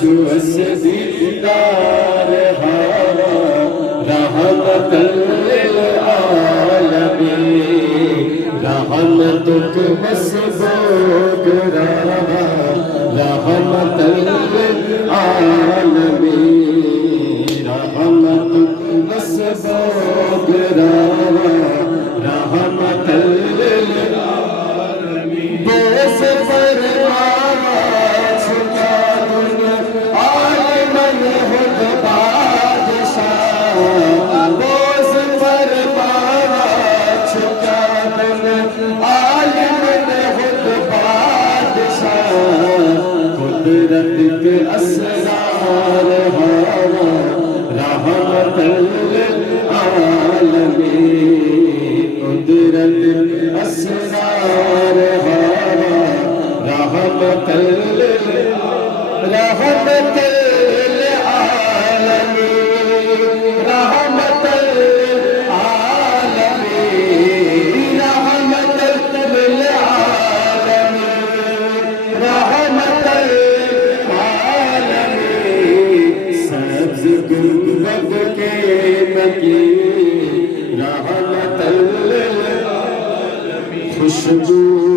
juice دیدار ہوا رحمت للعالمین رحمتک مسبوق روا رحمت للعالمین رحمتک مسبوق روا رحمت للعالمین بوس فرمایا چھکا دن عالمن خود بادشاہ بوس فرمایا چھکا دن عالمن خود بادشاہ قدرت کے اسرار ہوا رحمت للعالمین قدرت اسرار ہوا رحمت للعالمین رحمت للعالمین رحمت للعالمین رحمت للعالمین رحمت للعالمین سبز گنبد کے مکی رحمت للعالمین خوشبو